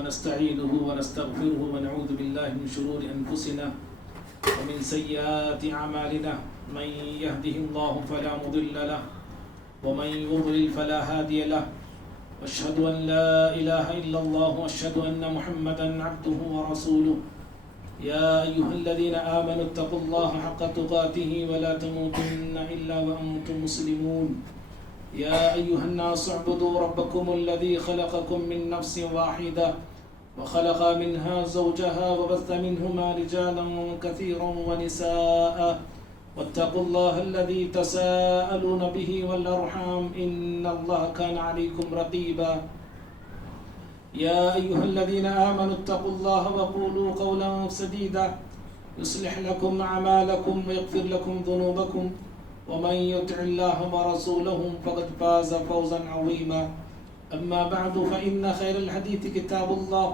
ونستعينه ونستغفره ونعوذ بالله من شرور أنفسنا ومن سيئات أعمالنا من يهده الله فلا مضل له ومن يضلل فلا هادي له وأشهد أن لا إله إلا الله وأشهد أن محمدا عبده ورسوله يا أيها الذين آمنوا اتقوا الله حق تقاته ولا تموتن إلا وأنتم مسلمون يا أيها الناس اعبدوا ربكم الذي خلقكم من نفس واحدة وخلق منها زوجها وبث منهما رجالا كثيرا ونساء واتقوا الله الذي تساءلون به والأرحام إن الله كان عليكم رقيبا يا أيها الذين آمنوا اتقوا الله وقولوا قولا سديدا يصلح لكم أعمالكم ويغفر لكم ذنوبكم ومن يطع الله ورسوله فقد فاز فوزا عظيما أما بعد فإن خير الحديث كتاب الله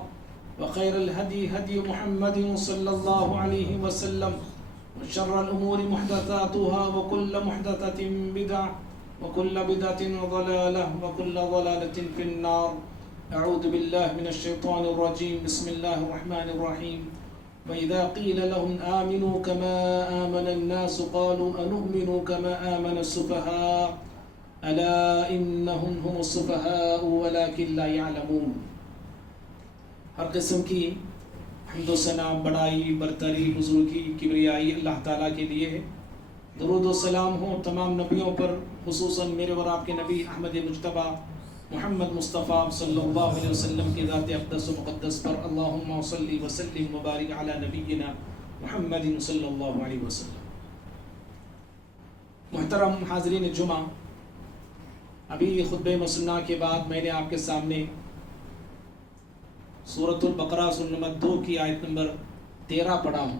وخير الهدي هدي محمد صلى الله عليه وسلم وشر الأمور محدثاتها وكل محدثة بدعة وكل بدعة ضلالة وكل ضلالة في النار أعوذ بالله من الشيطان الرجيم بسم الله الرحمن الرحيم وإذا قيل لهم آمنوا كما آمن الناس قالوا أنؤمن كما آمن السفهاء ألا إنهم هم السفهاء ولكن لا يعلمون. ہر قسم کی حمد و ثنا، بڑائی، برتری، بزرگی، کبریائی اللہ تعالیٰ کے لیے ہے. درود و سلام ہوں تمام نبیوں پر، خصوصاً میرے اور آپ کے نبی احمد مجتبیٰ محمد مصطفیٰ صلی اللہ علیہ وسلم کی ذات اقدس و مقدس پر. اللہم صلی وسلم وبارک علی نبینا محمد صلی اللہ علیہ وسلم. محترم حاضرین جمعہ، ابھی خطبہ مسنہ کے بعد میں نے آپ کے سامنے سورۃ البقرہ سورہ نمبر 2 کی آیت نمبر 13 پڑھا ہوں.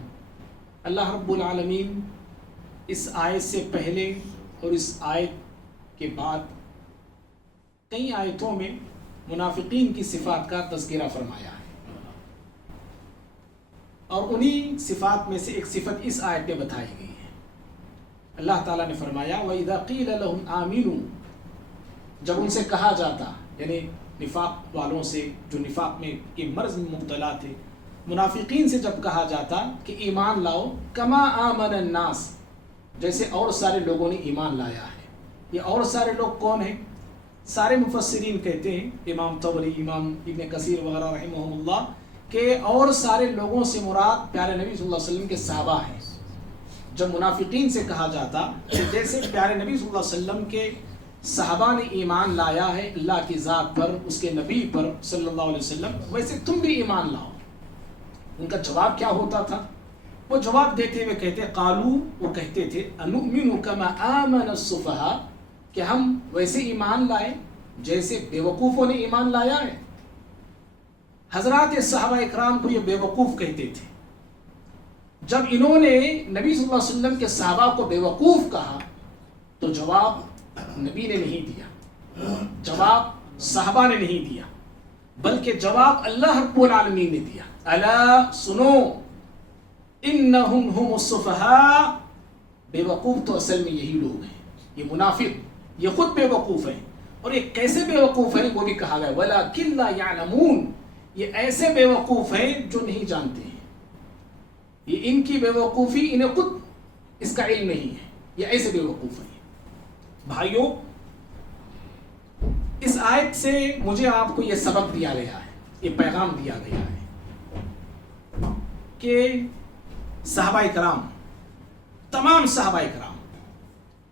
اللہ رب العالمین اس آیت سے پہلے اور اس آیت کے بعد کئی آیتوں میں منافقین کی صفات کا تذکرہ فرمایا ہے، اور انہی صفات میں سے ایک صفت اس آیت میں بتائی گئی ہے. اللہ تعالیٰ نے فرمایا وَإِذَا قِيلَ لَهُمْ آمِنُوا، جب ان سے کہا جاتا، یعنی نفاق والوں سے جو نفاق میں کے مرض میں مبتلا تھے، منافقین سے جب کہا جاتا کہ ایمان لاؤ، کما آمن الناس، جیسے اور سارے لوگوں نے ایمان لایا ہے. یہ اور سارے لوگ کون ہیں؟ سارے مفسرین کہتے ہیں، امام طبری، امام ابن کثیر وغیرہ رحمہم اللہ، کہ اور سارے لوگوں سے مراد پیارے نبی صلی اللہ علیہ وسلم کے صحابہ ہیں. جب منافقین سے کہا جاتا کہ جیسے پیارے نبی صلی اللہ علیہ وسلم کے صحابہ نے ایمان لایا ہے اللہ کی ذات پر، اس کے نبی پر صلی اللہ علیہ وسلم، ویسے تم بھی ایمان لاؤ. ان کا جواب کیا ہوتا تھا؟ وہ جواب دیتے ہوئے کہتے قالو، وہ کہتے تھے انؤمن کما آمن السفہاء، کہ ہم ویسے ایمان لائے جیسے بیوقوفوں نے ایمان لایا ہے. حضرات صحابہ اکرام کو یہ بیوقوف کہتے تھے. جب انہوں نے نبی صلی اللہ علیہ وسلم کے صحابہ کو بیوقوف کہا تو جواب نبی نے نہیں دیا، جواب صحابہ نے نہیں دیا، بلکہ جواب اللہ رب العالمین نے دیا. الا سنو انہم ہم السفہاء، بیوقوف تو اصل میں یہی لوگ ہیں، یہ منافق، یہ خود بیوقوف ہیں. اور یہ کیسے بیوقوف ہیں وہ بھی کہا گیا وَلَكِنْ لَا يَعْلَمُونَ، یہ ایسے بیوقوف ہیں جو نہیں جانتے ہیں. یہ ان کی بیوقوفی انہیں خود اس کا علم نہیں ہے، یہ ایسے بیوقوف ہیں. بھائیوں، اس آیت سے مجھے آپ کو یہ سبق دیا گیا ہے، یہ پیغام دیا گیا ہے کہ صحابہ کرام، تمام صحابہ کرام،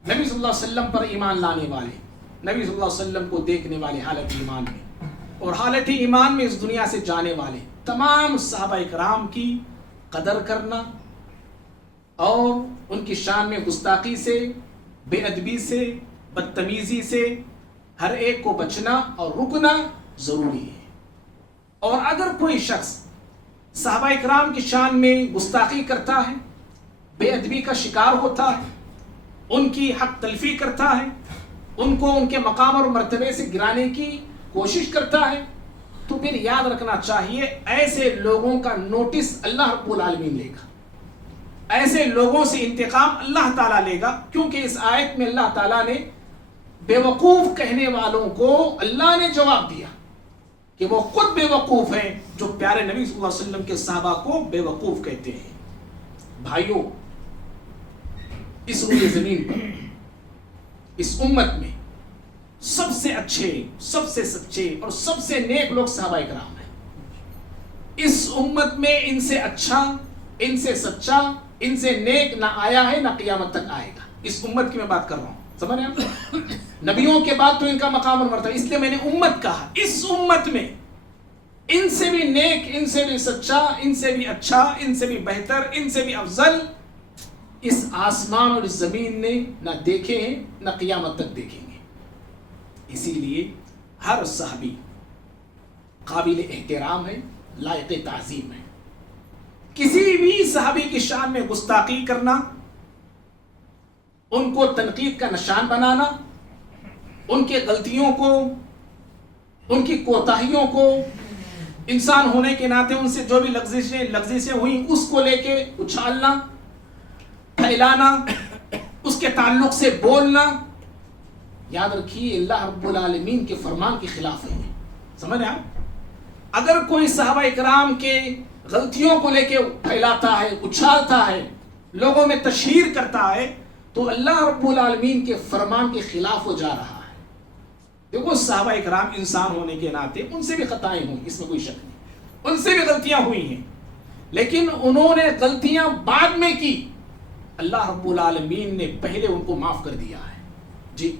نبی صلی اللہ علیہ وسلم پر ایمان لانے والے، نبی صلی اللہ علیہ وسلم کو دیکھنے والے حالت ایمان میں اور حالت ایمان میں اس دنیا سے جانے والے تمام صحابہ کرام کی قدر کرنا اور ان کی شان میں گستاخی سے، بے ادبی سے، بدتمیزی سے ہر ایک کو بچنا اور رکنا ضروری ہے. اور اگر کوئی شخص صحابہ اکرام کی شان میں گستاخی کرتا ہے، بے ادبی کا شکار ہوتا ہے، ان کی حق تلفی کرتا ہے، ان کو ان کے مقام اور مرتبے سے گرانے کی کوشش کرتا ہے، تو پھر یاد رکھنا چاہیے ایسے لوگوں کا نوٹس اللہ رب العالمین لے گا، ایسے لوگوں سے انتقام اللہ تعالیٰ لے گا، کیونکہ اس آیت میں اللہ تعالیٰ نے بیوقوف کہنے والوں کو اللہ نے جواب دیا کہ وہ خود بیوقوف ہیں جو پیارے نبی صلی اللہ علیہ وسلم کے صحابہ کو بیوقوف کہتے ہیں۔ بھائیوں، اس روئے زمین پر، اس امت میں سب سے اچھے، سب سے سچے اور سب سے نیک لوگ صحابہ اکرام ہیں۔ اس امت میں ان سے اچھا، ان سے سچا، ان سے نیک نہ آیا ہے، نہ قیامت تک آئے گا۔ اس امت کی میں بات کر رہا ہوں، سمجھ رہے ہیں؟ نبیوں کے بعد تو ان کا مقام اور مرتبہ، اس لیے میں نے امت کہا۔ اس امت میں ان سے بھی نیک، ان سے بھی سچا، ان سے بھی اچھا، ان سے بھی بہتر، ان سے بھی افضل اس آسمان اور اس زمین نے نہ دیکھے ہیں، نہ قیامت تک دیکھیں گے۔ اسی لیے ہر صحابی قابل احترام ہے، لائق تعظیم ہے۔ کسی بھی صحابی کی شان میں گستاخی کرنا، ان کو تنقید کا نشان بنانا، ان کے غلطیوں کو، ان کی کوتاہیوں کو، انسان ہونے کے ناطے ان سے جو بھی لغزشیں ہوئیں اس کو لے کے اچھالنا، پھیلانا، اس کے تعلق سے بولنا، یاد رکھیے اللہ رب العالمین کے فرمان کے خلاف ہے۔ سمجھ رہے آپ؟ اگر کوئی صحابہ اکرام کے غلطیوں کو لے کے پھیلاتا ہے، اچھالتا ہے، لوگوں میں تشہیر کرتا ہے، تو اللہ رب العالمین کے فرمان کے خلاف ہو جا رہا ہے۔ دیکھو صحابہ اکرام انسان ہونے کے ناطے ان سے بھی خطائیں ہوئی، اس میں کوئی شک نہیں، ان سے بھی غلطیاں ہوئی ہیں، لیکن انہوں نے غلطیاں بعد میں کی، اللہ رب العالمین نے پہلے ان کو معاف کر دیا ہے۔ جی،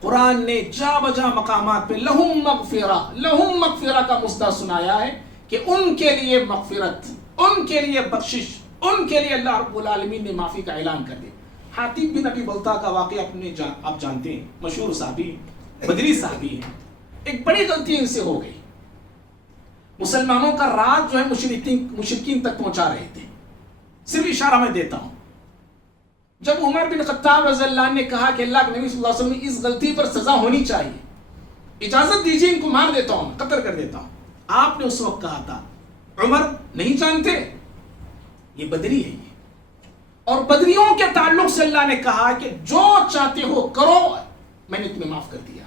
قرآن نے جا بجا مقامات پہ لہم مغفرہ کا مصداق سنایا ہے کہ ان کے لیے مغفرت، ان کے لیے بخشش، ان کے لیے اللہ رب العالمین نے معافی کا اعلان کر دیا۔ حاتب بن ابی بلتع کا واقعہ آپ جانتے ہیں، مشہور صحابی، بدری صحابی ہیں۔ ایک بڑی غلطی ان سے ہو گئی، مسلمانوں کا راز جو ہے مشرکین تک پہنچا رہے تھے۔ صرف اشارہ میں دیتا ہوں، جب عمر بن خطاب رضی اللہ عنہ نے کہا کہ اللہ کے نبی صلی اللہ علیہ وسلم اس غلطی پر سزا ہونی چاہیے، اجازت دیجیے ان کو مار دیتا ہوں، قتل کر دیتا ہوں، آپ نے اس وقت کہا تھا عمر نہیں جانتے یہ بدری ہے، اور بدریوں کے تعلق سے اللہ نے کہا کہ جو چاہتے ہو کرو، میں نے تمہیں معاف کر دیا۔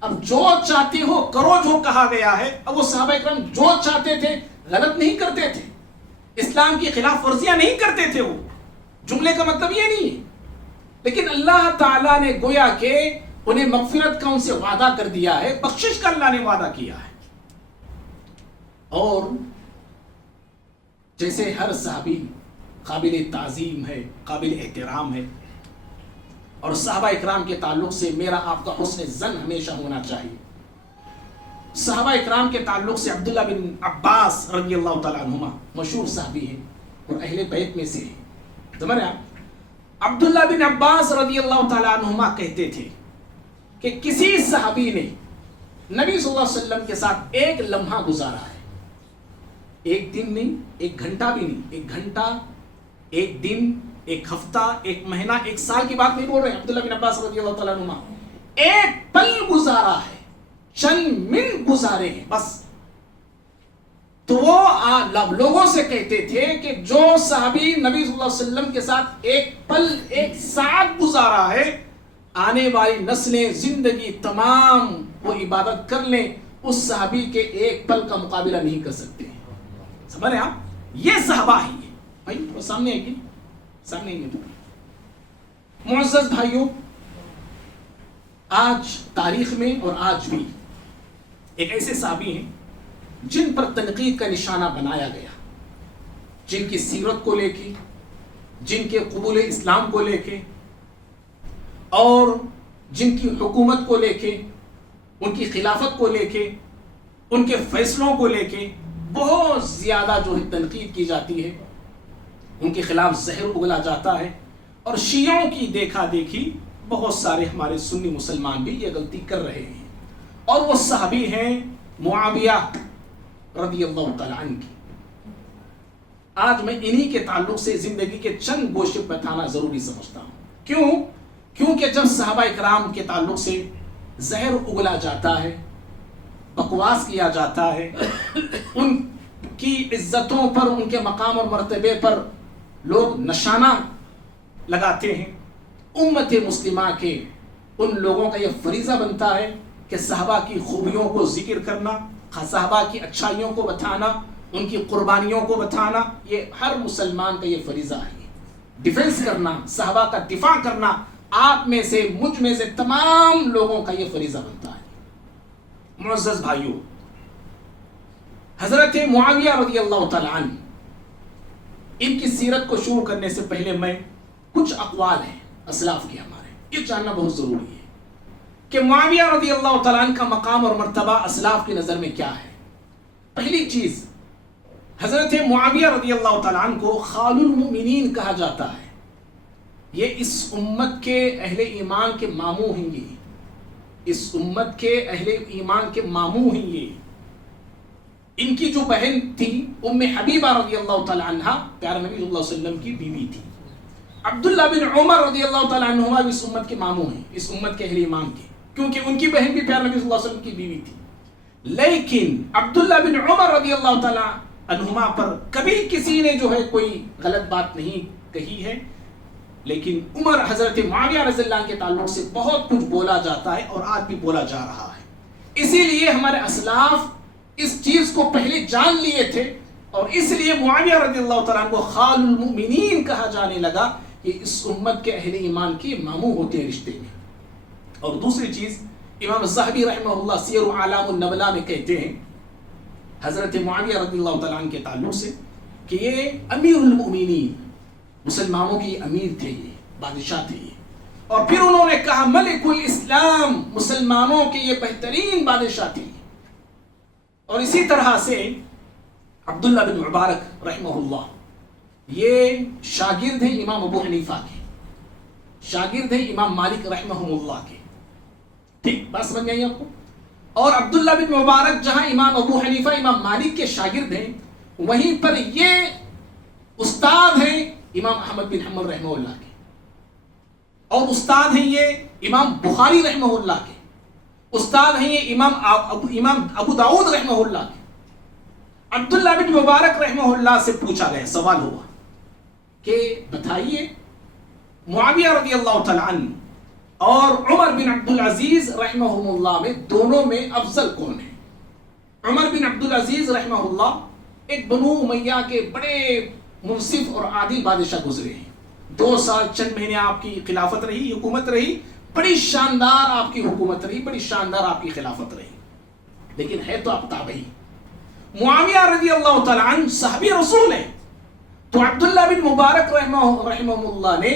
اب جو چاہتے ہو کرو جو کہا گیا ہے، اب وہ صحابہ اکرام جو چاہتے تھے غلط نہیں کرتے تھے، اسلام کی خلاف ورزیاں نہیں کرتے تھے، وہ جملے کا مطلب یہ نہیں ہے، لیکن اللہ تعالیٰ نے گویا کہ انہیں مغفرت کا ان سے وعدہ کر دیا ہے، بخشش کا اللہ نے وعدہ کیا ہے۔ اور جیسے ہر صحابی قابل تعظیم ہے، قابل احترام ہے، اور صحابہ اکرام کے تعلق سے میرا آپ کا حسن ظن ہمیشہ ہونا چاہیے۔ صحابہ اکرام کے تعلق سے عبداللہ بن عباس رضی اللہ تعالیٰ عنہما مشہور صحابی ہیں اور اہل بیت میں سے ہیں۔ سمجھ رہے آپ؟ عبداللہ بن عباس رضی اللہ تعالیٰ عنہما کہتے تھے کہ کسی صحابی نے نبی صلی اللہ علیہ وسلم کے ساتھ ایک لمحہ گزارا ہے، ایک دن نہیں، ایک گھنٹہ بھی نہیں، ایک گھنٹہ، ایک دن، ایک ہفتہ، ایک مہینہ، ایک سال کی بات نہیں بول رہے ہیں، عبداللہ بن عباس رضی اللہ تعالیٰ عنہما ایک پل گزارا ہے، چند منٹ گزارے ہیں بس۔ تو وہ لوگوں سے کہتے تھے کہ جو صحابی نبی صلی اللہ علیہ وسلم کے ساتھ ایک پل، ایک ساتھ گزارا ہے، آنے والی نسلیں زندگی تمام وہ عبادت کر لیں، اس صحابی کے ایک پل کا مقابلہ نہیں کر سکتے۔ سمجھ رہے ہیں آپ؟ یہ صحابہ ہی ہے بھائی، وہ سامنے ہے کہ سامنے ہی ہے۔ معزز بھائیوں، آج تاریخ میں اور آج بھی ایک ایسے صحابی ہیں جن پر تنقید کا نشانہ بنایا گیا، جن کی سیرت کو لے کے، جن کے قبول اسلام کو لے کے، اور جن کی حکومت کو لے کے، ان کی خلافت کو لے کے، ان کے فیصلوں کو لے کے بہت زیادہ جو ہے تنقید کی جاتی ہے، ان کے خلاف زہر اگلا جاتا ہے، اور شیعوں کی دیکھا دیکھی بہت سارے ہمارے سنی مسلمان بھی یہ غلطی کر رہے ہیں، اور وہ صحابی ہیں معاویہ رضی اللہ تعالیٰ عنہ کی۔ آج میں انہی کے تعلق سے زندگی کے چند گوشے بتانا ضروری سمجھتا ہوں۔ کیونکہ جب صحابہ اکرام کے تعلق سے زہر اگلا جاتا ہے، بکواس کیا جاتا ہے، ان کی عزتوں پر، ان کے مقام اور مرتبے پر لوگ نشانہ لگاتے ہیں، امت مسلمہ کے ان لوگوں کا یہ فریضہ بنتا ہے کہ صحابہ کی خوبیوں کو ذکر کرنا، صحابہ کی اچھائیوں کو بتانا، ان کی قربانیوں کو بتانا، یہ ہر مسلمان کا یہ فریضہ ہے۔ ڈیفنس کرنا، صحابہ کا دفاع کرنا آپ میں سے، مجھ میں سے، تمام لوگوں کا یہ فریضہ بنتا ہے۔ معزز بھائیوں، حضرت معاویہ رضی اللہ تعالی عنہ، ان کی سیرت کو شروع کرنے سے پہلے میں کچھ اقوال ہیں اسلاف کے ہمارے، یہ جاننا بہت ضروری ہے کہ معاویہ رضی اللہ تعالی عنہ کا مقام اور مرتبہ اسلاف کی نظر میں کیا ہے۔ پہلی چیز، حضرت معاویہ رضی اللہ تعالی عنہ کو خال المؤمنین کہا جاتا ہے۔ یہ اس امت کے اہل ایمان کے ماموں ہیں، اس امت کے اہل ایمان کے ماموں ہیں یہ۔ ان کی جو بہن تھی ام حبیبہ رضی اللہ تعالی عنہ، پیارے نبی صلی اللہ علیہ وسلم کی بیوی تھی۔ عبداللہ بن عمر رضی اللہ تعالی عنہما بھی اس امت کے ماموں ہیں، اس امت کے اہل ایمان کے، کیونکہ ان کی بہن بھی پیارے نبی صلی اللہ علیہ وسلم کی بیوی تھی۔ لیکن عبداللہ بن عمر رضی اللہ تعالی عنہما پر کبھی کسی نے جو ہے کوئی غلط بات نہیں کہی ہے، لیکن عمر حضرت معاویہ رضی اللہ عنہ کے تعلق سے بہت کچھ بولا جاتا ہے اور آج بھی بولا جا رہا ہے۔ اسی لیے ہمارے اسلاف اس چیز کو پہلے جان لیے تھے، اور اس لیے معاویہ رضی اللہ تعالیٰ کو خال المؤمنین کہا جانے لگا، یہ اس امت کے اہل ایمان کے ماموں ہوتے ہیں رشتے میں۔ اور دوسری چیز، امام الذہبی رحمہ اللہ سیر اعلام النبلاء میں کہتے ہیں حضرت معاویہ رضی اللہ تعالیٰ عنہ کے تعلق سے کہ یہ امیر المؤمنین، مسلمانوں کی امیر تھے، یہ بادشاہ تھے یہ۔ اور پھر انہوں نے کہا ملک الاسلام، مسلمانوں کے یہ بہترین بادشاہ تھے۔ اور اسی طرح سے عبداللہ بن مبارک رحمہ اللہ، یہ شاگرد ہیں امام ابو حنیفہ کے، شاگرد ہیں امام مالک رحمہ اللہ کے۔ ٹھیک بات سمجھ گئی آپ کو؟ اور عبداللہ بن مبارک جہاں امام ابو حنیفہ امام مالک کے شاگرد ہیں، وہیں پر یہ استاد ہیں امام احمد بن حنبل رحمہ اللہ کے، اور استاد ہیں یہ امام بخاری رحمہ اللہ کے، استاد ہیں یہ امام ابو داؤد رحمہ اللہ کے۔ عبداللہ بن مبارک رحمہ اللہ سے پوچھا گیا، سوال ہوا کہ بتائیے معاویہ رضی اللہ تعالی عنہ اور عمر بن عبدالعزیز رحمہ اللہ میں دونوں میں افضل کون ہے؟ عمر بن عبدالعزیز رحمہ اللہ ایک بنو امیہ کے بڑے منصف اور عادل بادشاہ گزرے ہیں، 2 سال چند مہینے آپ کی خلافت رہی، حکومت رہی، بڑی شاندار آپ کی حکومت رہی، بڑی شاندار آپ کی خلافت رہی، لیکن ہے تو آپ تابعی۔ معاویہ رضی اللہ تعالی عنہ صحابی رسول ہیں، تو عبداللہ بن مبارک رحمہ اللہ نے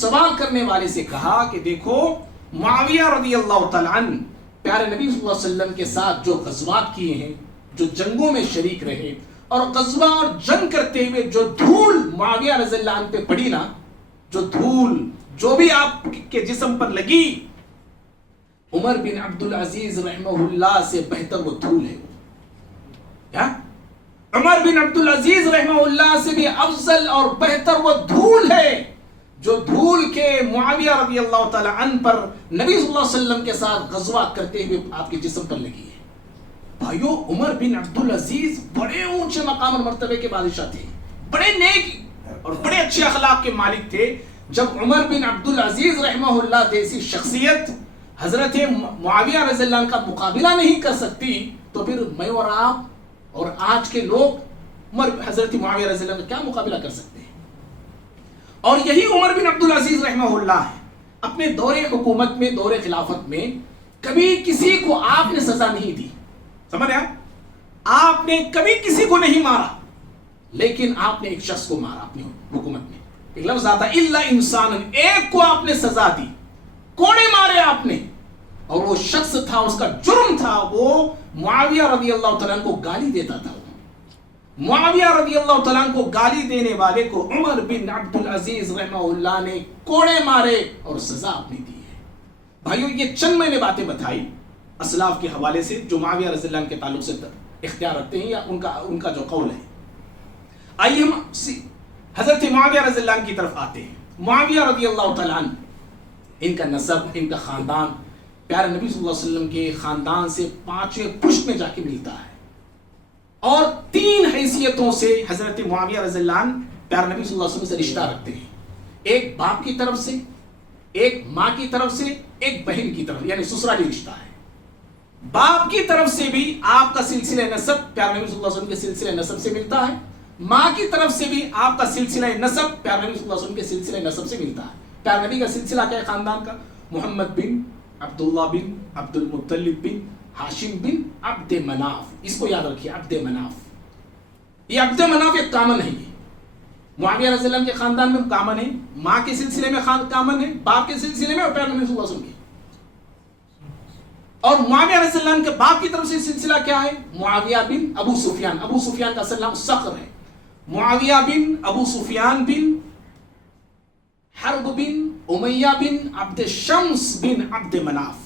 سوال کرنے والے سے کہا کہ دیکھو معاویہ رضی اللہ تعالی عنہ پیارے نبی صلی اللہ علیہ وسلم کے ساتھ جو غزوات کیے ہیں، جو جنگوں میں شریک رہے، اور غزوہ اور جنگ کرتے ہوئے جو دھول معاویہ رضی اللہ عنہ پہ پڑی نا، جو دھول جو بھی آپ کے جسم پر لگی، عمر بن عبدالعزیز رحمہ اللہ سے بہتر وہ دھول ہے۔ کیا؟ عمر بن عبدالعزیز رحمہ اللہ سے بھی افضل اور بہتر وہ دھول ہے جو دھول کے معاویہ رضی اللہ تعالی عنہ پر نبی صلی اللہ علیہ وسلم کے ساتھ غزوات کرتے ہوئے آپ کے جسم پر لگی ہے۔ بھائیو، عمر بن عبدالعزیز بڑے اونچے مقام اور مرتبے کے بادشاہ تھے، بڑے نیک اور بڑے اچھے اخلاق کے مالک تھے۔ جب عمر بن عبدالعزیز رحمہ اللہ جیسی شخصیت حضرت معاویہ رضی اللہ عنہ کا مقابلہ نہیں کر سکتی، تو پھر میں اور آپ اور آج کے لوگ حضرت معاویہ رضی اللہ عنہ کا کیا مقابلہ کر سکتے ہیں؟ اور یہی عمر بن عبدالعزیز رحمہ اللہ ہے، اپنے دور حکومت میں، دور خلافت میں کبھی کسی کو آپ نے سزا نہیں دی، سمجھ رہے آپ نے کبھی کسی کو نہیں مارا، لیکن آپ نے ایک شخص کو مارا اپنی حکومت میں۔ ایک لفظ آتا ہے الا انسان، ایک کو آپ نے سزا دی، کوڑے مارے آپ نے، اور وہ شخص تھا، اس کا جرم تھا وہ معاویہ رضی اللہ تعالیٰ کو گالی دیتا تھا۔ معاویہ رضی اللہ تعالیٰ کو گالی دینے والے کو عمر بن عبدالعزیز رحمہ اللہ نے کوڑے مارے اور سزا اپنی دی ہے۔ بھائیو، یہ چند میں نے باتیں بتائی اسلاف کے حوالے سے جو معاویہ رضی اللہ عنہ کے تعلق سے اختیار رکھتے ہیں یا ان کا جو قول ہے۔ آئیے ہم حضرت معاویہ رضی اللہ عنہ کی طرف آتے ہیں۔ معاویہ رضی اللہ تعالیٰ عنہ، ان کا نسب، ان کا خاندان پیارے نبی صلی اللہ علیہ وسلم کے خاندان سے 5ویں پشت میں جا کے ملتا ہے، اور 3 حیثیتوں سے حضرت معاویہ رضی اللہ عنہ پیارے نبی صلی اللہ علیہ وسلم سے رشتہ رکھتے ہیں. ایک باپ کی طرف سے، ایک ماں کی طرف سے، ایک بہن کی طرف، یعنی سسرالی رشتہ ہے. باپ کی طرف سے بھی آپ کا سلسلہ نسب پیارے نبی صلی اللہ علیہ وسلم کے سلسلہ نسب سے ملتا ہے، ماں کی طرف سے بھی آپ کا سلسلہ نسب پیارے نبی صلی اللہ علیہ وسلم کے سلسلہ نسب سے ملتا ہے. پیارے نبی کا سلسلہ کیا ہے خاندان کا؟ محمد بن عبداللہ بن عبد المطلب بن ہاشم بن عبد مناف. اس کو یاد رکھیے، عبد مناف. یہ عبد مناف ایک کامن ہے، یہ معاویہ رضی اللہ عنہ کے خاندان میں کامن ہے، ماں کے سلسلے میں کامن ہے، باپ کے سلسلے میں اور پیارے نبی صلی اللہ علیہ وسلم کے. اور معاویہ رضی اللہ عنہ کے باپ کی طرف سے سلسلہ کیا ہے؟ معاویہ بن ابو سفیان. ابو سفیان کا اصل نام صخر ہے. معاویہ بن ابو سفیان بن حرب بن امیہ بن عبد شمس بن عبد مناف.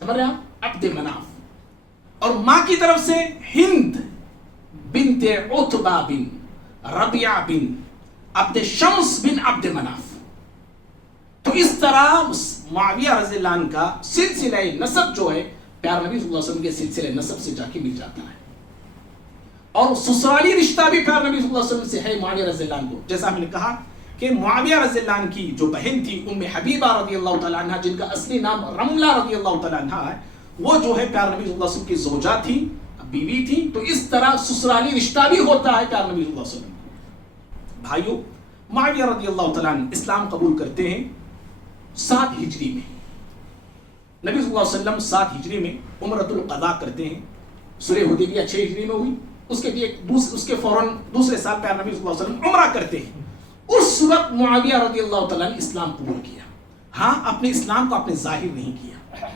سمجھ رہے آپ؟ عبد مناف. اور ماں کی طرف سے ہند بنت عتبہ بن ربیعہ بن عبد شمس بن عبد مناف. تو اس طرح معاویہ رضی اللہ عنہ کا سلسلہ نسب جو ہے پیارے نبی صلی اللہ علیہ وسلم کے سلسلہ نسب سے جا کے مل جاتا ہے. اور سسرالی رشتہ بھی پیارے نبی صلی اللہ علیہ وسلم سے ہے معاویہ رضی اللہ عنہ کو. جیسا ہم نے کہا کہ معاویہ رضی اللہ عنہ کی جو بہن تھی ام حبیبہ رضی اللہ تعالیٰ عنہ، جن کا اصلی نام رملہ رضی اللہ تعالیٰ عنہ ہے، وہ جو ہے پیارے نبی صلی اللہ علیہ وسلم کی زوجہ تھی، بیوی تھی. تو اس طرح سسرالی رشتہ بھی ہوتا ہے پیارے نبی صلی اللہ علیہ وسلم. بھائیو، معاویہ رضی اللہ تعالیٰ عنہ اسلام قبول کرتے ہیں 7 ہجری میں. نبی صلی اللہ علیہ وسلم 7 ہجری میں عمرۃ القضاء کرتے ہیں. صلح حدیبیہ 6 ہجری میں ہوئی. اس کے فوراً دوسرے سال پیارے نبی صلی اللہ علیہ وسلم عمرہ کرتے ہیں. اس وقت معاویہ رضی اللہ تعالیٰ نے اسلام قبول کیا. ہاں، اپنے اسلام کو اپنے ظاہر نہیں کیا،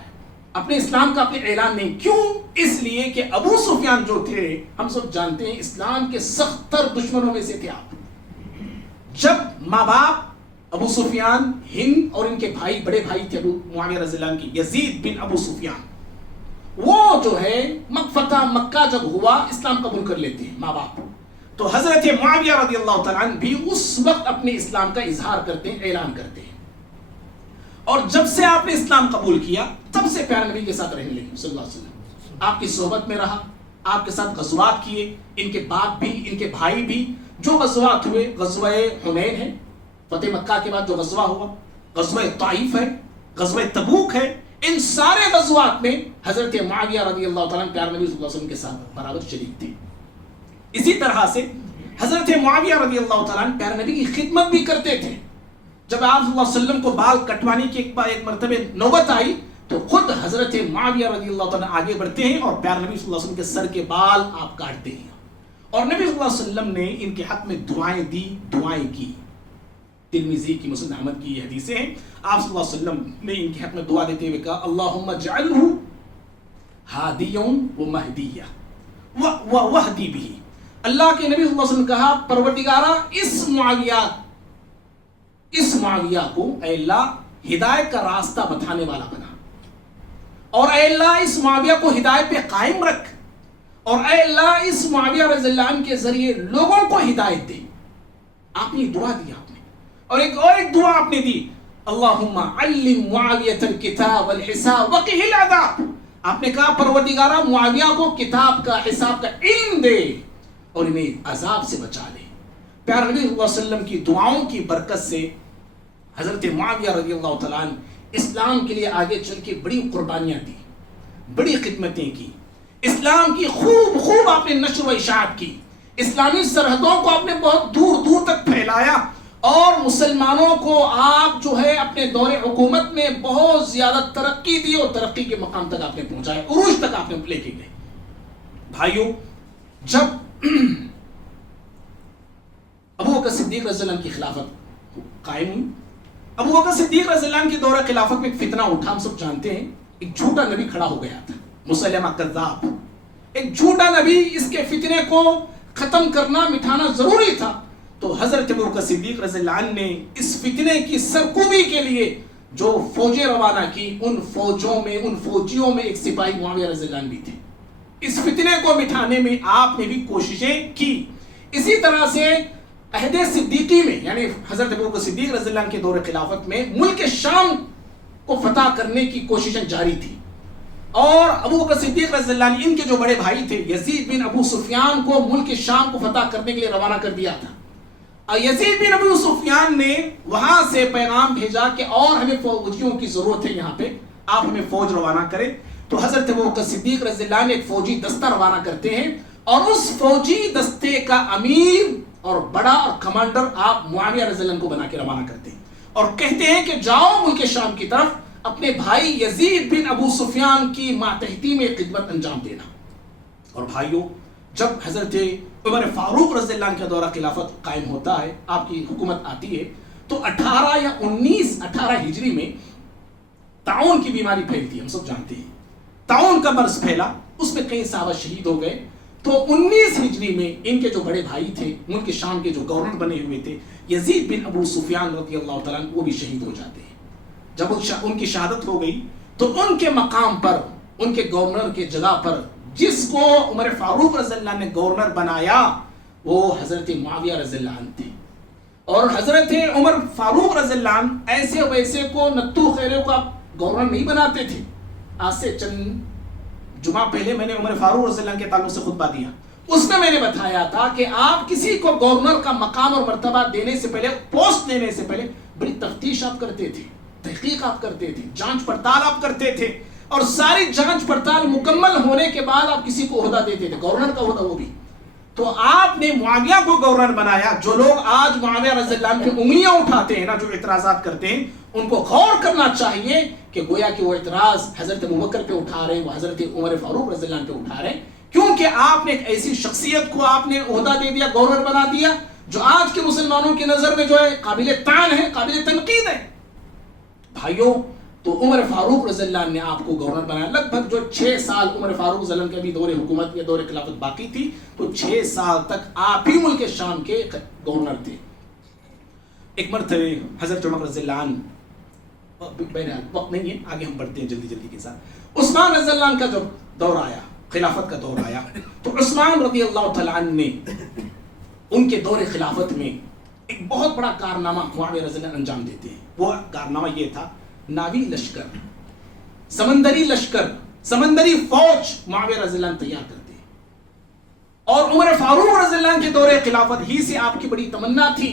اپنے اسلام کا اپنے اعلان نہیں. کیوں؟ اس لیے کہ ابو سفیان جو تھے، ہم سب جانتے ہیں اسلام کے سخت تر دشمنوں میں سے تھے آپ. جب ماں باپ ابو سفیان، ہند اور ان کے بھائی، بڑے بھائی تھے ابو معاویہ رضی اللہ عنہ کی، یزید بن ابو سفیان، وہ جو ہے فتح مکہ جب ہوا اسلام قبول کر لیتے ہیں ماں باپ. تو حضرت معاویہ رضی اللہ تعالیٰ عنہ بھی اس وقت اپنے اسلام کا اظہار کرتے ہیں، اعلان کرتے ہیں. اور جب سے آپ نے اسلام قبول کیا تب سے پیارے نبی کے ساتھ رہنے لگے صلی اللہ علیہ وسلم. آپ کی صحبت میں رہا، آپ کے ساتھ غزوات کیے، ان کے باپ بھی، ان کے بھائی بھی. جو غزوات ہوئے، غزوہ حنین ہے فتح مکہ کے بعد جو غزوہ ہوا، غزوہ طائف ہے، غزوہ تبوک ہے، ان سارے غزوات میں حضرت معاویہ رضی اللہ تعالیٰ عنہ پیارے نبی صلی اللہ علیہ وسلم کے ساتھ برابر شریک تھے. اسی طرح سے حضرت معاویہ رضی اللہ تعالیٰ عنہ پیارے نبی کی خدمت بھی کرتے تھے. جب آپ صلی اللہ علیہ وسلم کو بال کٹوانے کی ایک مرتبہ نوبت آئی تو خود حضرت معاویہ رضی اللہ تعالیٰ آگے بڑھتے ہیں اور پیارے نبی صلی اللہ علیہ وسلم کے سر کے بال آپ کاٹتے ہیں. اور نبی صلی اللہ علیہ وسلم نے ان کے حق میں دعائیں دی، دعائیں کی. ترمذی کی مسند احمد کی حدیثیں ہیں. آپ صلی اللہ علیہ وسلم نے ان کے حق میں دعا دیتے ہوئے کہا اللہم اجعلہ ہادیون و مہدیہ وہدی بہ. اللہ کے نبی صلی اللہ علیہ وسلم کہا پروردگارہ اس معاویہ کو اے اللہ ہدایت کا راستہ بتانے والا بنا، اور اے اللہ اس معاویہ کو ہدایت پہ قائم رکھ، اور اے اللہ اس معاویہ رضی اللہ عنہ کے ذریعے لوگوں کو ہدایت دے. آپ نے دعا دی آپ نے، اور ایک دعا آپ نے دی اللہم علم معاویہ الکتاب والحساب وقہ العذاب. آپ نے کہا پروردگارہ معاویہ کو کتاب کا، حساب کا علم دے اور انہیں عذاب سے بچا لے. پیارے نبی صلی اللہ علیہ وسلم کی دعاؤں کی برکت سے حضرت معاویہ رضی اللہ تعالیٰ عنہ اسلام کے لیے آگے چل کے بڑی قربانیاں دی، بڑی خدمتیں کی. اسلام کی خوب آپ نے نشر و اشاعت کی، اسلامی سرحدوں کو آپ نے بہت دور دور تک پھیلایا، اور مسلمانوں کو آپ جو ہے اپنے دور حکومت میں بہت زیادہ ترقی دی اور ترقی کے مقام تک آپ نے پہنچایا، عروج تک آپ نے لے کے گئے. بھائیوں، جب ابو بکر صدیق رضی اللہ عنہ کی خلافت قائم ہوئی، ابو بکر صدیق رضی اللہ عنہ کی دور خلافت میں ایک فتنہ اٹھا. ہم سب جانتے ہیں ایک جھوٹا نبی کھڑا ہو گیا تھا، مسلمہ کذاب. ایک جھوٹا نبی، اس کے فتنے کو ختم کرنا، مٹھانا ضروری تھا. تو حضرت ابو بکر صدیق رضی اللہ عنہ نے اس فتنے کی سرکوبی کے لیے جو فوجیں روانہ کی، ان فوجیوں میں ایک سپاہی معاویہ رضی اللہ عنہ بھی تھے. اس فتنے کو مٹھانے میں آپ نے بھی کوششیں کی. اسی طرح سے عہد صدیقی میں یعنی حضرت ابوبکر صدیق رضی اللہ عنہ کے دور خلافت میں ملک شام کو فتح کرنے کی کوششیں جاری تھی، اور ابوبکر صدیق رضی اللہ عنہ ان کے جو بڑے بھائی تھے یزید بن ابو سفیان کو ملک شام کو فتح کرنے کے لیے روانہ کر دیا تھا. اور یزید بن ابو سفیان نے وہاں سے پیغام بھیجا کہ اور ہمیں فوجیوں کی ضرورت ہے، یہاں پہ آپ ہمیں فوج روانہ کریں. تو حضرت ابوبکر صدیق رضی اللہ عنہ ایک فوجی دستہ روانہ کرتے ہیں، اور اس فوجی دستے کا امیر اور بڑا اور کمانڈر آپ معاویہ رضی اللہ عنہ کو بنا کے روانہ کرتے ہیں، اور کہتے ہیں کہ جاؤ ملک شام کی طرف اپنے بھائی یزید بن ابو سفیان کی ماتحتی میں خدمت انجام دینا. اور بھائیوں، جب حضرت عمر فاروق رضی اللہ عنہ کا دورہ خلافت قائم ہوتا ہے، آپ کی حکومت آتی ہے، تو 18 ہجری میں طاعون کی بیماری پھیلتی ہے. ہم سب جانتے ہیں طاعون کا مرض پھیلا، اس میں کئی صحابہ شہید ہو گئے. تو 19 ہجری میں ان کے جو بڑے بھائی تھے ملک شام کے جو گورنر بنے ہوئے تھے یزید بن ابو سفیان رضی اللہ تعالیٰ عنہ، وہ بھی شہید ہو جاتے ہیں. جب ان کی شہادت ہو گئی تو ان کے مقام پر، ان کے گورنر کے جگہ پر جس کو عمر فاروق رضی اللہ عنہ نے گورنر بنایا وہ حضرت معاویہ رضی اللہ عنہ تھے. اور حضرت عمر فاروق رضی اللہ عنہ ایسے ویسے کو نتو خیرے کو گورنر نہیں بناتے تھے. آج سے چند جمعہ پہلے میں نے عمر فاروق رضی اللہ عنہ کے تعلق سے خطبہ دیا، اس میں نے بتایا تھا کہ آپ کسی کو گورنر کا مقام اور مرتبہ دینے سے پہلے، پوسٹ دینے سے پہلے بڑی تفتیش آپ کرتے تھے، تحقیق آپ کرتے تھے، جانچ پڑتال آپ کرتے تھے، اور ساری جانچ پڑتال مکمل ہونے کے بعد آپ کسی کو عہدہ دیتے تھے، گورنر کا عہدہ وہ بھی. تو آپ نے معاویہ کو گورنر بنایا. جو لوگ آج معاویہ رضی اللہ عنہ کی انگلیاں اٹھاتے ہیں نا، جو اعتراضات کرتے ہیں، ان کو غور کرنا چاہیے کہ گویا کہ وہ اعتراض حضرت ابوبکر پہ اٹھا رہے ہیں، وہ حضرت عمر فاروق رضی اللہ عنہ پہ اٹھا رہے ہیں، کیونکہ آپ نے ایک ایسی شخصیت کو آپ نے عہدہ دے دیا، گورنر بنا دیا، جو آج کے مسلمانوں کی نظر میں جو ہے قابل طعن ہے، قابل تنقید ہے. بھائیوں، تو عمر فاروق رضی اللہ عنہ نے آپ کو گورنر بنایا. لگ بھگ جو 6 سال عمر فاروق رضی اللہ عنہ کے بھی دور حکومت یا دور خلافت باقی تھی، تو 6 سال تک آپ ہی ملک شام کے گورنر تھے. ایک مرتبہ حضرت عمر رضی اللہ عنہ، بہرحال وقت نہیں ہے، آگے ہم بڑھتے ہیں جلدی کے ساتھ. عثمان رضی اللہ عنہ کا جو دور آیا، خلافت کا دور آیا، تو عثمان رضی اللہ تعالیٰ عنہ نے ان کے دور خلافت میں ایک بہت بڑا کارنامہ معاویہ رضی اللہ عنہ انجام دیتے ہیں. وہ کارنامہ یہ تھا، ناوی لشکر، سمندری لشکر، سمندری فوج معاویہ رضی اللہ عنہ تیار کرتے ہیں. اور عمر فاروق رضی اللہ عنہ کے دور خلافت ہی سے آپ کی بڑی تمنا تھی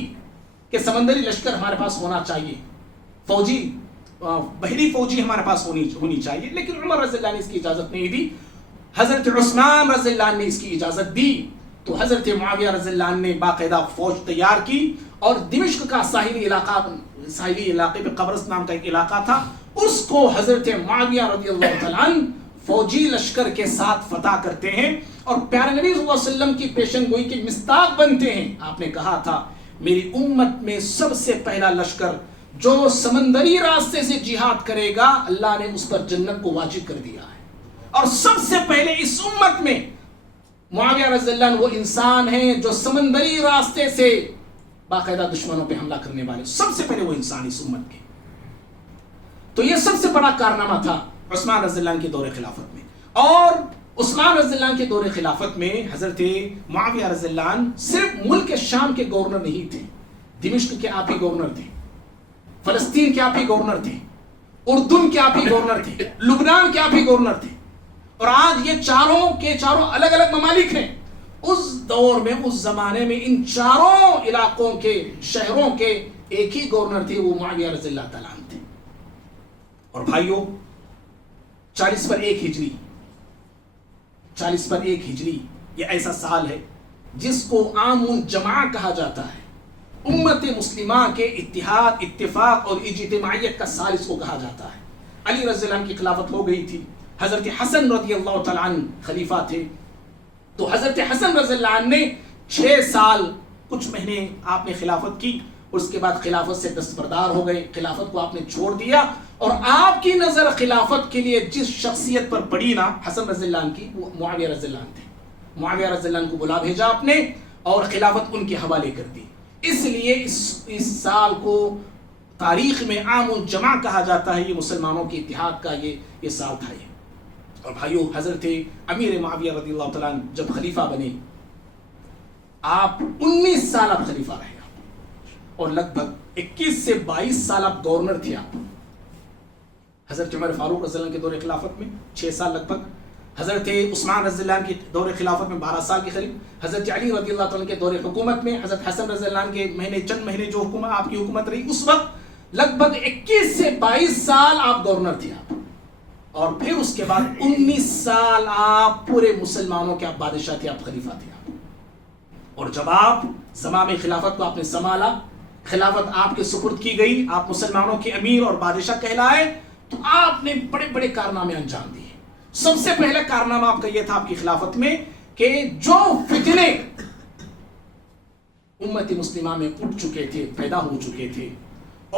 کہ سمندری لشکر ہمارے پاس ہونا چاہیے، فوجی بحری فوجی ہمارے پاس ہونی چاہیے. لیکن عمر رضی اللہ عنہ نے اس کی اجازت نہیں دی. حضرت عثمان رضی اللہ عنہ نے اس کی اجازت دی. تو حضرت معاویہ رضی اللہ عنہ نے باقاعدہ فوج تیار کی، اور دمشق کا ساحلی علاقے پہ قبرص نام کا ایک علاقہ تھا، اس کو حضرت معاویہ رضی اللہ تعالیٰ عنہ فوجی لشکر کے ساتھ فتح کرتے ہیں، اور پیارے نبی صلی اللہ علیہ وسلم کی پیشن گوئی کے مصداق بنتے ہیں. آپ نے کہا تھا، میری امت میں سب سے پہلا لشکر جو سمندری راستے سے جہاد کرے گا، اللہ نے اس پر جنت کو واجب کر دیا ہے. اور سب سے پہلے اس امت میں معاویہ رضی اللہ عنہ وہ انسان ہیں جو سمندری راستے سے باقاعدہ دشمنوں پہ حملہ کرنے والے، سب سے پہلے وہ انسان اس امت کے. تو یہ سب سے بڑا کارنامہ تھا عثمان رضی اللہ عنہ کے دور خلافت میں. اور عثمان رضی اللہ عنہ کے دور خلافت میں حضرت معاویہ رضی اللہ عنہ صرف ملک شام کے گورنر نہیں تھے، دمشق کے آپ ہی گورنر تھے، فلسطین کے آپ ہی گورنر تھے، اردن کے آپ ہی گورنر تھے، لبنان کے آپ ہی گورنر تھے. اور آج یہ چاروں کے چاروں الگ الگ ممالک ہیں. اس دور میں، اس زمانے میں ان چاروں علاقوں کے، شہروں کے ایک ہی گورنر تھے، وہ معاویہ رضی اللہ تعالیٰ عنہ تھے. اور بھائیوں، 40 پر 1 ہجری، 40 پر 1 ہجری یہ ایسا سال ہے جس کو عام الجماع کہا جاتا ہے. امت مسلمہ کے اتحاد، اتفاق اور اجتماعیت کا سال اس کو کہا جاتا ہے. علی رضی اللہ عنہ کی خلافت ہو گئی تھی، حضرت حسن رضی اللہ تعالیٰ عنہ خلیفہ تھے. تو حضرت حسن رضی اللہ عنہ نے 6 سال کچھ مہینے آپ نے خلافت کی، اس کے بعد خلافت سے دستبردار ہو گئے، خلافت کو آپ نے چھوڑ دیا. اور آپ کی نظر خلافت کے لیے جس شخصیت پر پڑی نا حسن رضی اللہ عنہ کی، وہ معاویہ رضی اللہ عنہ تھے. معاویہ رضی اللہ عنہ کو بلا بھیجا آپ نے اور خلافت ان کے حوالے کر دی. اس لیے اس سال کو تاریخ میں عام الجماع کہا جاتا ہے. یہ مسلمانوں کے اتحاد کا یہ سال تھا. اور بھائیوں، حضرت امیر معاویہ رضی اللہ تعالیٰ عنہ جب خلیفہ بنے آپ 19 سال آپ خلیفہ رہے اور لگ بھگ 21 سے 22 سال آپ گورنر تھے آپ حضرت عمر فاروق رضی اللہ عنہ کے دور خلافت میں 6 سال لگ بھگ، حضرت عثمان رضی اللہ عنہ کے دور خلافت میں 12 سال کے قریب، حضرت علی رضی اللہ عنہ کے دور حکومت میں، حضرت حسن رضی اللہ عنہ کے چند مہینے جو حکومت آپ کی حکومت رہی اس وقت لگ بھگ 21 سے 22 سال آپ گورنر تھے آپ، اور پھر اس کے بعد 19 سال آپ پورے مسلمانوں کے آپ بادشاہ تھے، آپ خلیفہ تھے آپ، اور جب آپ زمام خلافت کو آپ نے سنبھالا، خلافت آپ کے سپرد کی گئی، آپ مسلمانوں کے امیر اور بادشاہ کہلائے، تو آپ نے بڑے بڑے کارنامے انجام دیے۔ سب سے پہلا کارنامہ آپ کا یہ تھا آپ کی خلافت میں کہ جو فتنے امت مسلمہ میں اٹھ چکے تھے، پیدا ہو چکے تھے،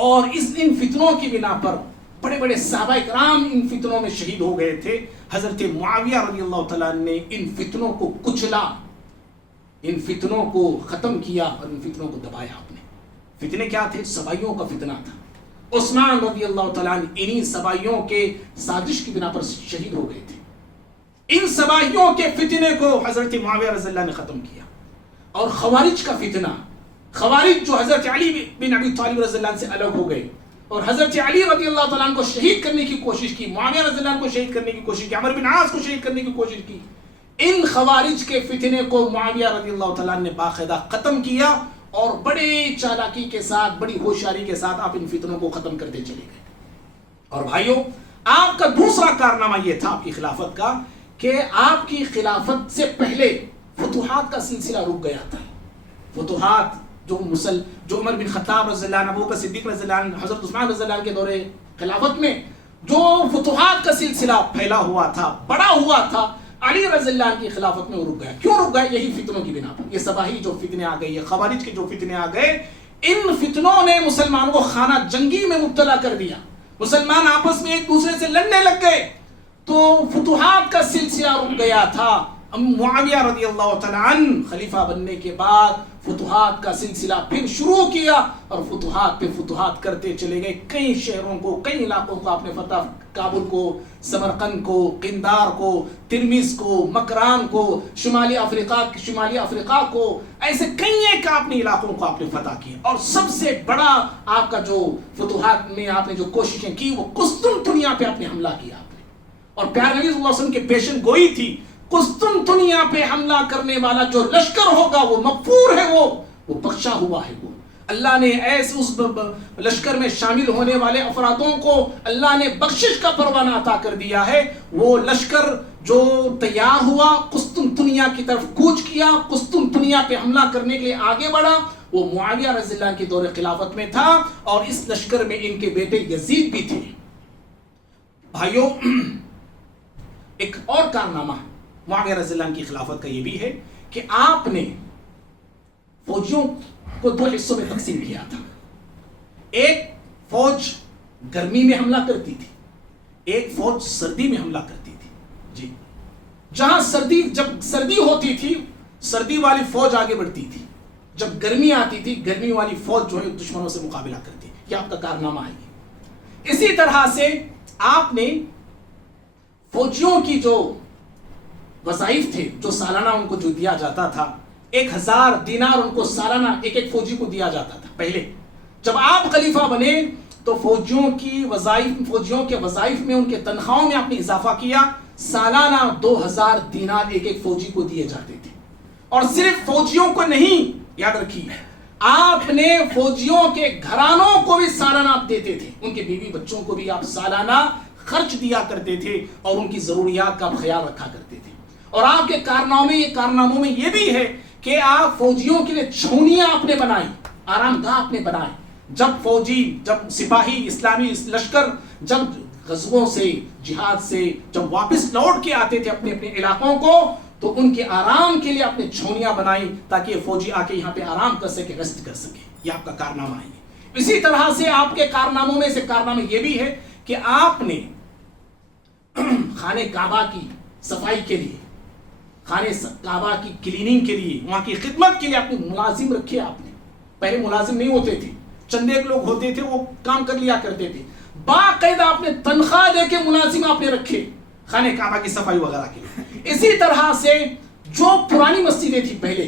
اور ان فتنوں کی بنا پر بڑے بڑے صحابہ کرام ان فتنوں میں شہید ہو گئے تھے، حضرت معاویہ رضی اللہ تعالیٰ نے ان فتنوں کو کچلا، ان فتنوں کو ختم کیا اور ان فتنوں کو دبایا آپ نے۔ فتنے کیا تھے؟ سبائیوں کا فتنہ تھا، عثمان رضی اللہ تعالیٰ عنہ انہی سبائیوں کے سازش کی بنا پر شہید ہو گئے تھے۔ ان سبائیوں کے فتنے کو حضرت معاویہ رضی اللہ نے ختم کیا، اور خوارج کا فتنہ، خوارج جو حضرت علی بن ابی طالب رضی اللہ عنہ سے الگ ہو گئے اور حضرت علی رضی اللہ تعالیٰ عنہ کو شہید کرنے کی کوشش کی، معاویہ رضی اللہ عنہ کو شہید کرنے کی کوشش کی، عمر بن عاص کو شہید کرنے کی کوشش کی، ان خوارج کے فتنے کو معاویہ رضی اللہ تعالیٰ عنہ نے باقاعدہ ختم کیا، اور بڑے چالاکی کے ساتھ، بڑی ہوشیاری کے ساتھ آپ ان فتنوں کو ختم کرتے چلے گئے۔ اور بھائیوں، آپ کا دوسرا کارنامہ یہ تھا آپ کی خلافت کا کہ آپ کی خلافت سے پہلے فتوحات کا سلسلہ رک گیا تھا۔ فتوحات جو عمر بن خطاب رضی اللہ عنہ، ابو بکر صدیق رضی اللہ عنہ، حضرت عثمان رضی اللہ عنہ کے دور خلافت میں جو فتوحات کا سلسلہ پھیلا ہوا تھا، بڑا ہوا تھا، علی رضی اللہ عنہ کی خلافت میں وہ رک گیا۔ کیوں رک گیا؟ یہی فتنوں کی بنا پر، یہ سباہی جو فتنے آ گئے، یہ خوارج کے جو فتنے آ گئے، ان فتنوں نے مسلمانوں کو خانہ جنگی میں مبتلا کر دیا، مسلمان آپس میں ایک دوسرے سے لڑنے لگ گئے، تو فتوحات کا سلسلہ رک گیا تھا۔ معاویہ رضی اللہ تعالیٰ عنہ خلیفہ بننے کے بعد فتوحات کا سلسلہ پھر شروع کیا، اور فتوحات پہ فتوحات کرتے چلے گئے، کئی شہروں کو، کئی علاقوں کو آپ نے فتح، کابل کو، سمرقند کو، قندار کو، ترمز کو، مکران کو، شمالی افریقہ کو، ایسے کئی ایک آپ نے علاقوں کو آپ نے فتح کیا، اور سب سے بڑا آپ کا جو فتوحات میں آپ نے جو کوششیں کی وہ قسطنطنیہ پہ آپ نے حملہ کیا آپ نے، اور پیارے نبی صلی اللہ علیہ وسلم کے پیشن گوئی تھی، قسطنطنیہ پہ حملہ کرنے والا جو لشکر ہوگا وہ مغفور ہے، وہ بخشا ہوا ہے، وہ اللہ نے ایسے اس لشکر میں شامل ہونے والے افرادوں کو اللہ نے بخشش کا پروانہ عطا کر دیا ہے۔ وہ لشکر جو تیار ہوا، قسطنطنیہ کی طرف کوچ کیا، قسطنطنیہ پہ حملہ کرنے کے لیے آگے بڑھا، وہ معاویہ رضی اللہ عنہ کے دور خلافت میں تھا، اور اس لشکر میں ان کے بیٹے یزید بھی تھے۔ بھائیوں، ایک اور کارنامہ معاویہ رضی اللہ عنہ کی خلافت کا یہ بھی ہے کہ آپ نے فوجیوں کو 2 حصوں میں تقسیم کیا تھا۔ ایک فوج گرمی میں حملہ کرتی تھی، ایک فوج سردی میں حملہ کرتی تھی۔ جی، جہاں جب سردی ہوتی تھی، سردی والی فوج آگے بڑھتی تھی، جب گرمی آتی تھی، گرمی والی فوج جو ہے دشمنوں سے مقابلہ کرتی۔ یہ آپ کا کارنامہ ہے۔ اسی طرح سے آپ نے فوجیوں کی جو وظائف تھے، جو سالانہ ان کو جو دیا جاتا تھا، 1000 دینار ان کو سالانہ ایک ایک فوجی کو دیا جاتا تھا۔ پہلے جب آپ خلیفہ بنے تو فوجیوں کے وظائف میں، ان کے تنخواہوں میں آپ نے اضافہ کیا، سالانہ 2000 دینار ایک ایک فوجی کو دیے جاتے تھے۔ اور صرف فوجیوں کو نہیں، یاد رکھیے، آپ نے فوجیوں کے گھرانوں کو بھی سالانہ آپ دیتے تھے، ان کے بیوی بچوں کو بھی آپ سالانہ خرچ دیا کرتے تھے، اور ان کی ضروریات کا آپ خیال رکھا کرتے تھے۔ اور آپ کے کارناموں میں یہ بھی ہے کہ آپ فوجیوں کے لیے چھاؤنیاں آپ نے بنائی، آرام گاہ آپ نے بنائے۔ جب سپاہی، اسلامی لشکر جب غزووں سے، جہاد سے جب واپس لوٹ کے آتے تھے اپنے اپنے علاقوں کو، تو ان کے آرام کے لیے آپ نے چھاؤنیاں بنائی تاکہ فوجی آ کے یہاں پہ آرام کر سکے، ریسٹ کر سکے۔ یہ آپ کا کارنامہ ہے۔ اسی طرح سے آپ کے کارناموں میں سے کارنامہ یہ بھی ہے کہ آپ نے خانہ کعبہ کی صفائی کے لیے، خانہ کعبہ کی کلیننگ کے لیے، وہاں کی خدمت کے لیے آپ نے ملازم رکھے۔ آپ نے پہلے ملازم نہیں ہوتے تھے، چند ایک لوگ ہوتے تھے، وہ کام کر لیا کرتے تھے، باقاعدہ آپ نے تنخواہ دے کے ملازم آپ نے رکھے خانہ کعبہ کی صفائی وغیرہ کے لیے۔ اسی طرح سے جو پرانی مسجدیں تھی پہلے،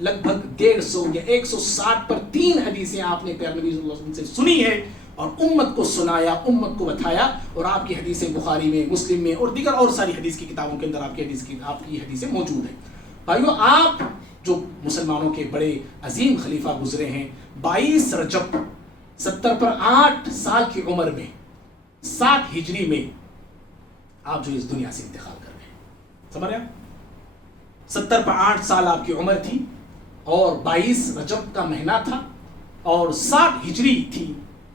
لگ بھگ 150 یا 160 پر 3 حدیثیں آپ نے پیارے نبی صلی اللہ علیہ وسلم سے سنی ہے اور امت کو سنایا، امت کو بتایا، اور آپ کی حدیثیں بخاری میں، مسلم میں اور دیگر اور ساری حدیث کی کتابوں کے اندر آپ کی حدیثیں موجود ہیں۔ بھائیو، آپ جو مسلمانوں کے بڑے عظیم خلیفہ گزرے ہیں، 22 رجب 70 پر 8 سال کی عمر میں 7 ہجری میں آپ جو اس دنیا سے انتقال کر گئے، سمجھ رہے ہیں؟ 70 پر 8 سال آپ کی عمر تھی اور 22 رجب کا مہینہ تھا اور 7 ہجری تھی،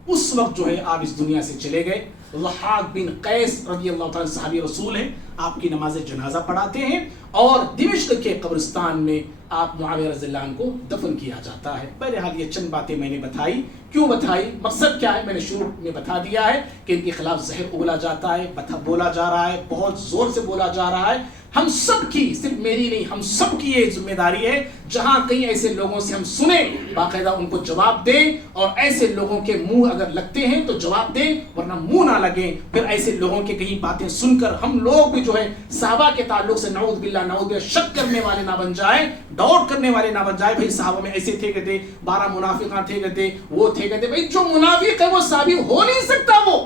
اس وقت جو ہے آپ اس دنیا سے چلے گئے۔ ضحاک بن قیس رضی اللہ تعالیٰ صحابی رسول ہیں، آپ کی نماز جنازہ پڑھاتے ہیں اور دمشق کے قبرستان میں آپ معاویہ رضی اللہ عنہ کو دفن کیا جاتا ہے۔ بہرحال یہ چند باتیں میں نے بتائی، کیوں بتائی، مقصد کیا ہے، میں نے شروع میں بتا دیا ہے کہ ان کے خلاف زہر اگلا جاتا ہے، بولا جا رہا ہے، بہت زور سے بولا جا رہا ہے۔ ہم سب کی، صرف میری نہیں، ہم سب کی یہ ذمہ داری ہے، جہاں کہیں ایسے لوگوں سے ہم سنیں باقاعدہ ان کو جواب دیں، اور ایسے لوگوں کے منہ اگر لگتے ہیں تو جواب دیں، ورنہ منہ نہ لگیں۔ پھر ایسے لوگوں کے کہیں باتیں سن کر ہم لوگ بھی جو ہے صحابہ کے تعلق سے نعوذ باللہ شک کرنے والے نہ بن جائیں، ڈاؤٹ کرنے والے نہ بن جائیں۔ بھائی صحابہ میں ایسے تھے کہتے، 12 منافقاں تھے کہتے، وہ تھے کہتے۔ بھائی جو منافق ہے وہ صحابی ہو نہیں سکتا، وہ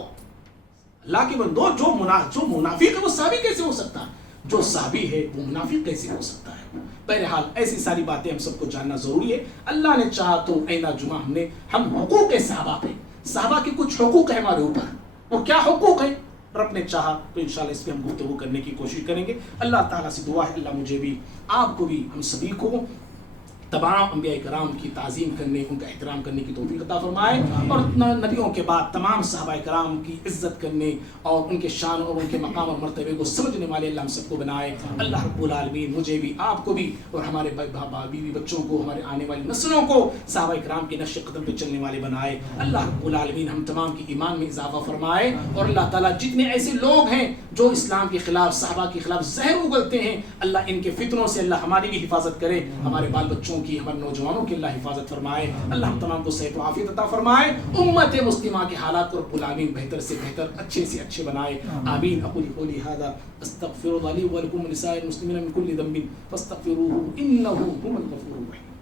اللہ کے بندو، جو منافق ہے وہ صحابی کیسے ہو سکتا ہے؟ جو صحابی ہے وہ منافق کیسے ہو سکتا ہے؟ بہرحال ایسی ساری باتیں ہم سب کو جاننا ضروری ہے۔ اللہ نے چاہا تو آئندہ جمعہ ہم حقوق صحابہ پہ، صحابہ کے کچھ حقوق ہیں ہمارے اوپر، وہ کیا حقوق ہیں، رب نے چاہا تو انشاءاللہ اس پہ ہم گفتگو کرنے کی کوشش کریں گے۔ اللہ تعالیٰ سے دعا ہے اللہ مجھے بھی، آپ کو بھی، ہم سبھی کو تمام انبیاء کرام کی تعظیم کرنے، ان کا احترام کرنے کی توفیق عطا فرمائے، اور نبیوں کے بعد تمام صحابہ کرام کی عزت کرنے اور ان کے شان اور ان کے مقام اور مرتبے کو سمجھنے والے اللہ ہم سب کو بنائے۔ اللہ رب العالمین مجھے بھی، آپ کو بھی، اور ہمارے بیوی بچوں کو، ہمارے آنے والی نسلوں کو صحابہ کرام کے نقش قدم پہ چلنے والے بنائے۔ اللہ رب العالمین ہم تمام کی ایمان میں اضافہ فرمائے، اور اللہ تعالیٰ جتنے ایسے لوگ ہیں جو اسلام کے خلاف، صحابہ کے خلاف زہر اگلتے ہیں، اللہ ان کے فتنوں سے اللہ ہماری بھی حفاظت کرے، ہمارے بال بچوں کی، ہمارے نوجوانوں کی اللہ حفاظت فرمائے۔ اللہ ہم تمام کو صحت و عافیت عطا فرمائے، امت مسلمہ کے حالات کو رب العالمین بہتر سے بہتر، اچھے سے اچھے بنائے، آمین۔ اقول قولی ھذا استغفر اللہ لی ولکم ولسائر المسلمین من کل ذنب فاستغفروہ انہ ھو الغفور الرحیم۔